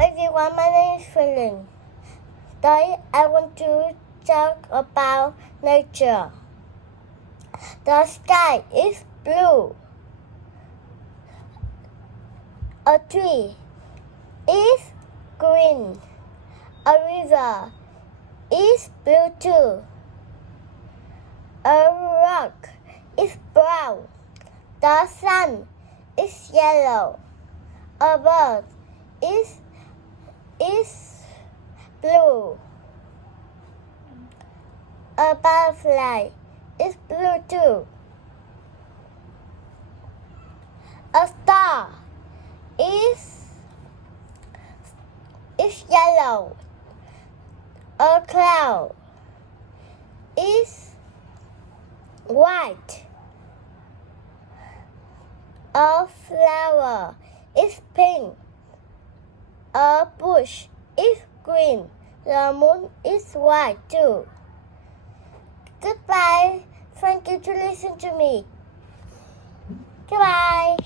everyone, my name is Philin. Today I want to talk about nature. The sky is blue. A tree is green. A river is blue too. A rock is brown. The sun is yellow. A bird is blue. A butterfly is blue too. A star is yellow. A cloud is white. A flower is pink. A bush is green. The moon is white too. Goodbye. Thank you to listen to me. Goodbye.